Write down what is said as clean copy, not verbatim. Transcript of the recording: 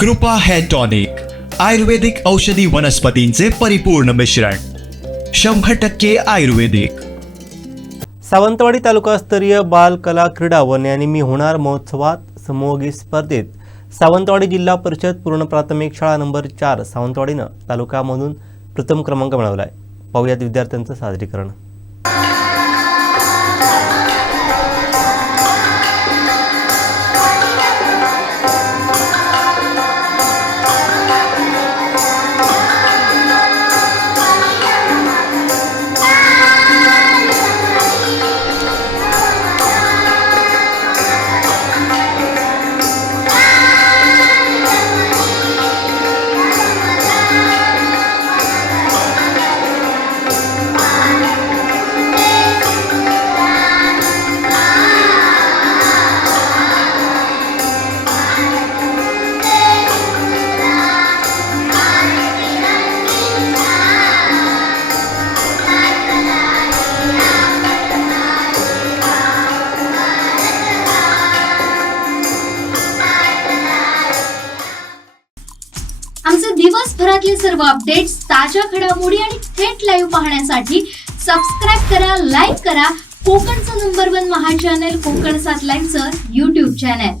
कृपा hair tonic, आयुर्वेदिक औषधी वनस्पतींचे परिपूर्ण मिश्रण, 100% आयुर्वेदिक. सावंतवाडी तालुकास्तरीय बाल कला क्रीडा व न्यायानिमी होणार महोत्सवात समूहगी स्पर्धेत सावंतवाडी जिल्हा परिषद पूर्ण प्राथमिक शाळा नंबर 4 सावंतवाडीनं तालुक्यामधून प्रथम क्रमांक मिळवला आहे. पाहुयात विद्यार्थ्यांचं सादरीकरण. आमचे दिवसभरातले सर्व अपडेट्स, ताज्या घडामोडी आणि थेट लाईव्ह पाहण्यासाठी सबस्क्राईब करा, लाईक करा कोकणचं नंबर 1 महा चॅनल कोकण 7 लाईनचं YouTube चॅनल.